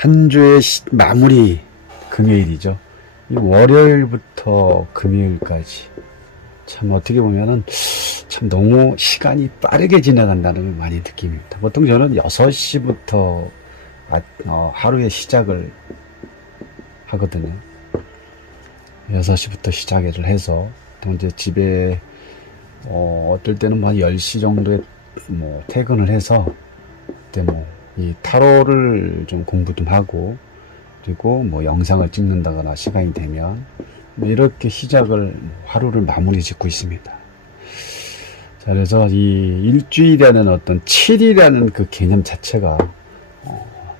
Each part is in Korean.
한 주의 마무리 금요일이죠. 이 월요일부터 금요일까지 참 어떻게 보면은 참 너무 시간이 빠르게 지나간다는 걸 많이 느낍니다. 보통 저는 6시부터 하루의 시작을 하거든요. 6시부터 시작을 해서 또 이제 집에 어떨 때는 한 10시 정도에 퇴근을 해서 그때 이 타로를 좀 공부 좀 하고 그리고 영상을 찍는다거나 시간이 되면 이렇게 시작을 하루를 마무리 짓고 있습니다. 자, 그래서 이 일주일이라는 어떤 7이라는 그 개념 자체가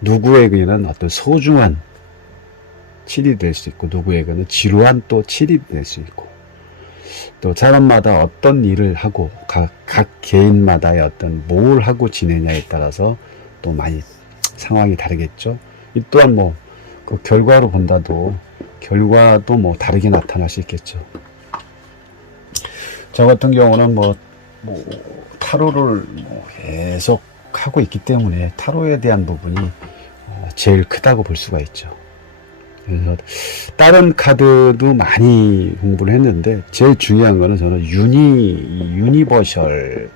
누구에게는 어떤 소중한 7이 될 수 있고 누구에게는 지루한 또 7이 될 수 있고 또 사람마다 어떤 일을 하고 각 개인마다의 어떤 뭘 하고 지내냐에 따라서 또 많이 상황이 다르겠죠. 이 또한 그 결과로 본다도 결과도 다르게 나타날 수 있겠죠. 저 같은 경우는 타로를 계속 하고 있기 때문에 타로에 대한 부분이 제일 크다고 볼 수가 있죠. 그래서 다른 카드도 많이 공부를 했는데 제일 중요한 거는 저는 유니버셜이라고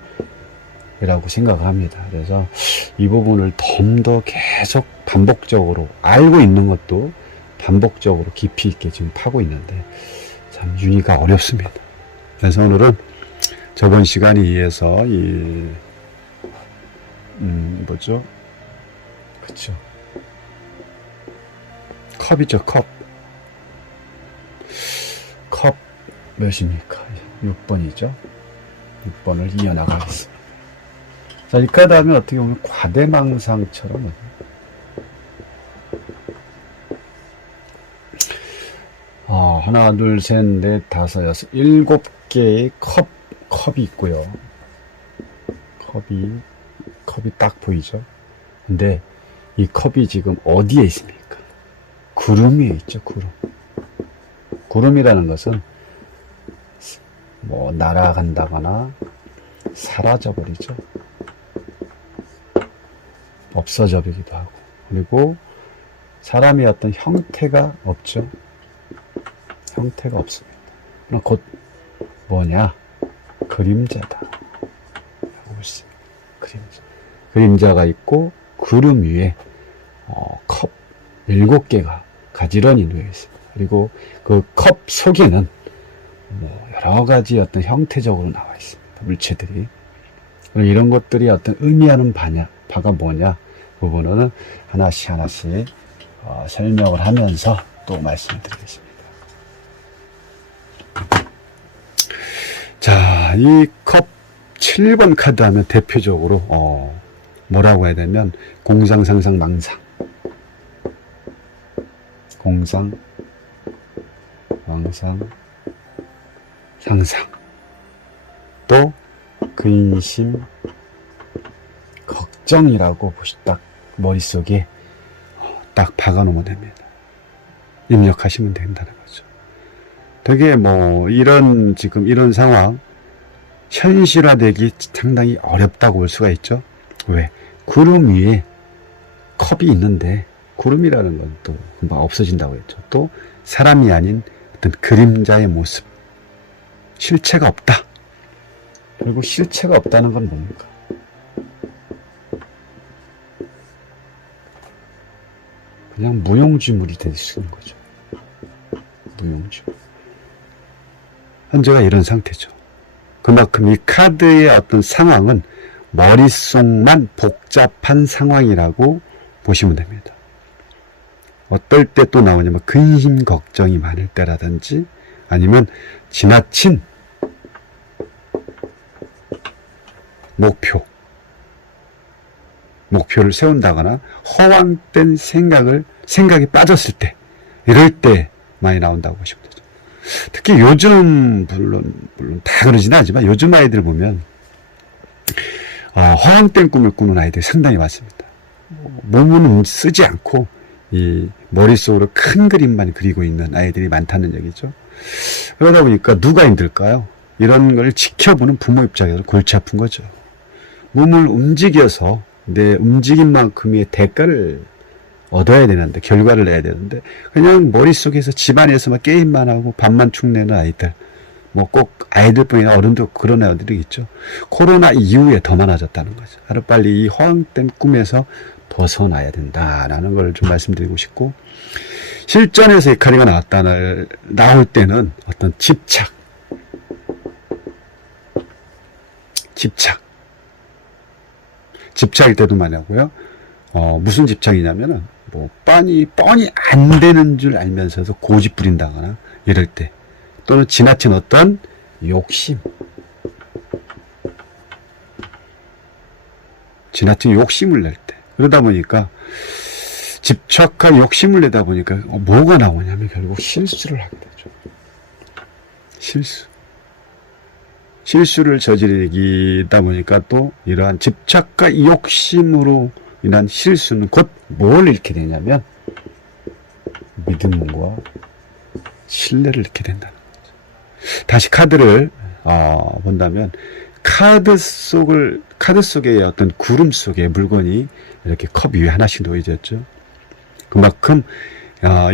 생각을 합니다. 그래서 이 부분을 좀 더 계속 반복적으로 알고 있는 것도 반복적으로 깊이 있게 지금 파고 있는데 참 유니가 어렵습니다. 그래서 오늘은 저번 시간에 이어서 뭐죠? 그쵸. 컵이죠, 컵. 컵 몇입니까? 6번이죠. 6번을 이어나가겠습니다. 자, 이 카드 하면 어떻게 보면 과대망상처럼 하나, 둘, 셋, 넷, 다섯, 여섯, 7개의 컵이 있고요. 컵이 딱 보이죠? 근데 이 컵이 지금 어디에 있습니까? 구름 위에 있죠, 구름. 구름이라는 것은 날아간다거나 사라져버리죠. 없어져 버리기도 하고. 그리고 사람의 어떤 형태가 없죠. 형태가 없습니다. 그럼 곧 뭐냐? 그림자다. 라고 있습니다. 그림자가 있고 구름 위에 컵 7개가 가지런히 놓여 있습니다. 그리고 그 컵 속에는 여러 가지 어떤 형태적으로 나와 있습니다. 물체들이. 그럼 이런 것들이 어떤 의미하는 바가 뭐냐? 그 부분은 하나씩 설명을 하면서 또 말씀드리겠습니다. 자, 이 컵 7번 카드 하면 대표적으로 뭐라고 해야 되면 공상, 상상, 망상. 공상, 망상, 상상. 또 근심, 걱정이라고 딱 머릿속에 딱 박아놓으면 됩니다. 입력하시면 된다는 거죠. 되게 지금 이런 상황 현실화되기 상당히 어렵다고 볼 수가 있죠. 왜? 구름 위에 컵이 있는데 구름이라는 건 또 금방 없어진다고 했죠. 또 사람이 아닌 어떤 그림자의 모습, 실체가 없다. 그리고 실체가 없다는 건 뭡니까? 그냥 무용지물이 될 수 있는 거죠. 무용지물. 현재가 이런 상태죠. 그만큼 이 카드의 어떤 상황은 머릿속만 복잡한 상황이라고 보시면 됩니다. 어떨 때 또 나오냐면 근심 걱정이 많을 때라든지 아니면 지나친 목표를 세운다거나 허황된 생각이 빠졌을 때 이럴 때 많이 나온다고 보시면 되죠. 특히 요즘 물론 다 그러지는 않지만 요즘 아이들 보면 허황된 꿈을 꾸는 아이들이 상당히 많습니다. 몸은 쓰지 않고 이 머릿속으로 큰 그림만 그리고 있는 아이들이 많다는 얘기죠. 그러다 보니까 누가 힘들까요? 이런 걸 지켜보는 부모 입장에서 골치 아픈 거죠. 몸을 움직여서 내 움직임만큼의 대가를 얻어야 되는데, 결과를 내야 되는데, 그냥 머릿속에서 집안에서만 게임만 하고 밥만 축내는 아이들. 뭐 꼭 아이들뿐이 아니라 어른도 그런 아이들이 있죠. 코로나 이후에 더 많아졌다는 거죠. 하루빨리 이 허황된 꿈에서 벗어나야 된다라는 걸 좀 말씀드리고 싶고, 실전에서 이 카드가 나올 때는 어떤 집착일 때도 많이 하고요. 무슨 집착이냐면은, 뭐, 뻔히 안 되는 줄 알면서도 고집 부린다거나, 이럴 때. 또는 지나친 어떤 지나친 욕심을 낼 때. 그러다 보니까, 집착과 욕심을 내다 보니까, 뭐가 나오냐면 결국 실수를 하게 되죠. 실수를 저지르다 보니까 또 이러한 집착과 욕심으로 인한 실수는 곧 뭘 잃게 되냐면 믿음과 신뢰를 잃게 된다는 거죠. 다시 카드를 본다면 카드 속에 어떤 구름 속에 물건이 이렇게 컵 위에 하나씩 놓여졌죠. 그만큼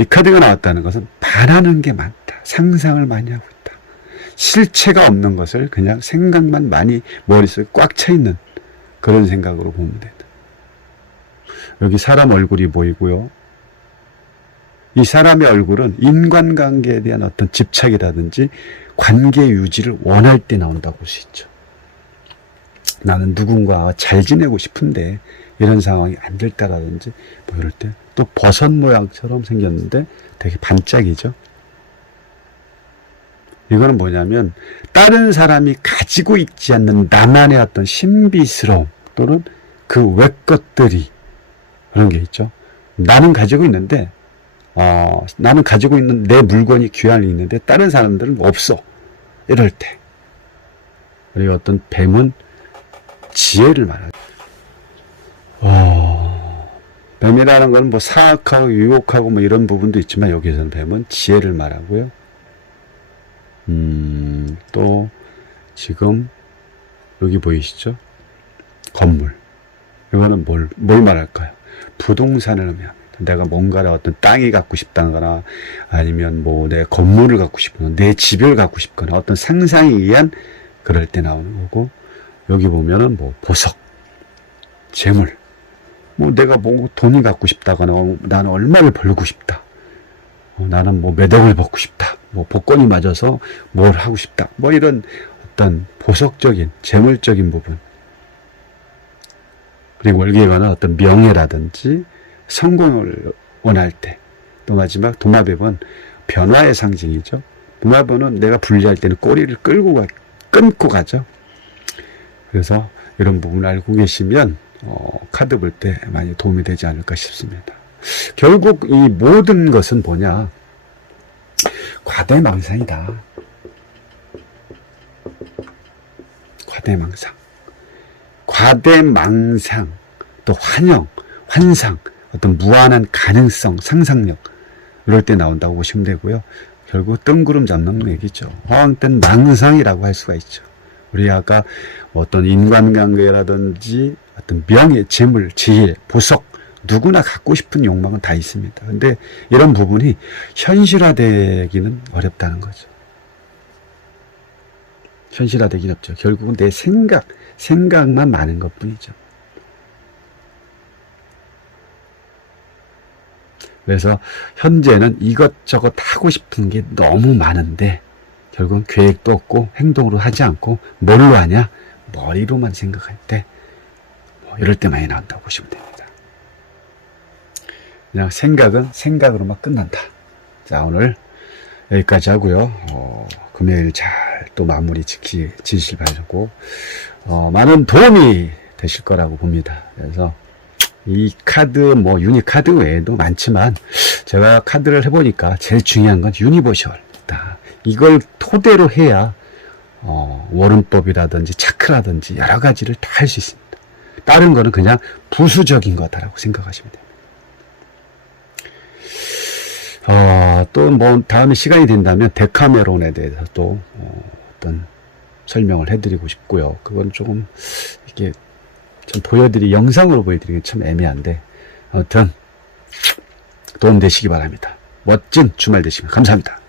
이 카드가 나왔다는 것은 바라는 게 많다. 상상을 많이 하고 있다. 실체가 없는 것을 그냥 생각만 많이 머릿속에 꽉 차 있는 그런 생각으로 보면 된다. 여기 사람 얼굴이 보이고요. 이 사람의 얼굴은 인간관계에 대한 어떤 집착이라든지 관계 유지를 원할 때 나온다고 볼 수 있죠. 나는 누군가와 잘 지내고 싶은데 이런 상황이 안 될까라든지 뭐 이럴 때 또 버섯 모양처럼 생겼는데 되게 반짝이죠. 이거는 뭐냐면 다른 사람이 가지고 있지 않는 나만의 어떤 신비스러움 또는 그 외 것들이 그런 게 있죠. 나는 가지고 있는데 나는 가지고 있는 내 물건이 귀한이 있는데 다른 사람들은 없어. 이럴 때. 그리고 어떤 뱀은 지혜를 말하죠. 뱀이라는 건 뭐 사악하고 유혹하고 뭐 이런 부분도 있지만 여기서는 뱀은 지혜를 말하고요. 또 지금 여기 보이시죠? 건물. 이거는 뭘 말할까요? 부동산을 의미합니다. 내가 뭔가를 어떤 땅이 갖고 싶다거나 아니면 뭐 내 건물을 갖고 싶거나 내 집을 갖고 싶거나 어떤 상상에 의한 그럴 때 나오는 거고, 여기 보면은 뭐 보석, 재물, 뭐 내가 뭐 돈이 갖고 싶다거나 나는 얼마를 벌고 싶다. 나는 뭐 몇 억을 벌고 싶다. 뭐 복권이 맞아서 뭘 하고 싶다. 뭐 이런 어떤 보석적인 재물적인 부분. 그리고 월기에 관한 어떤 명예라든지 성공을 원할 때. 또 마지막 도마뱀은 변화의 상징이죠. 도마뱀은 내가 분리할 때는 꼬리를 끊고 가죠. 그래서 이런 부분을 알고 계시면 카드 볼 때 많이 도움이 되지 않을까 싶습니다. 결국 이 모든 것은 뭐냐? 과대망상이다. 과대망상, 또 환상, 어떤 무한한 가능성, 상상력, 이럴 때 나온다고 보시면 되고요. 결국 뜬구름 잡는 얘기죠. 허황된 망상이라고 할 수가 있죠. 우리 아까 어떤 인간관계라든지 어떤 명예, 재물, 지혜, 보석, 누구나 갖고 싶은 욕망은 다 있습니다. 근데 이런 부분이 현실화되기는 어렵다는 거죠. 현실화되기는 없죠. 결국은 내 생각만 많은 것 뿐이죠. 그래서 현재는 이것저것 하고 싶은 게 너무 많은데 결국은 계획도 없고 행동으로 하지 않고 뭘로 하냐? 머리로만 생각할 때 이럴 때 많이 나온다고 보시면 됩니다. 그냥 생각은 생각으로만 끝난다. 자, 오늘 여기까지 하고요. 금요일 잘 또 마무리 지실 바라고 많은 도움이 되실 거라고 봅니다. 그래서 이 카드 유니 카드 외에도 많지만 제가 카드를 해보니까 제일 중요한 건 유니버셜이다. 이걸 토대로 해야 워른법이라든지 차크라든지 여러 가지를 다 할 수 있습니다. 다른 거는 그냥 부수적인 거다라고 생각하시면 됩니다. 또 다음에 시간이 된다면 데카메론에 대해서 또 어떤 설명을 해드리고 싶고요. 그건 조금 이렇게 좀 영상으로 보여드리기 참 애매한데 아무튼 도움 되시기 바랍니다. 멋진 주말 되시길 감사합니다.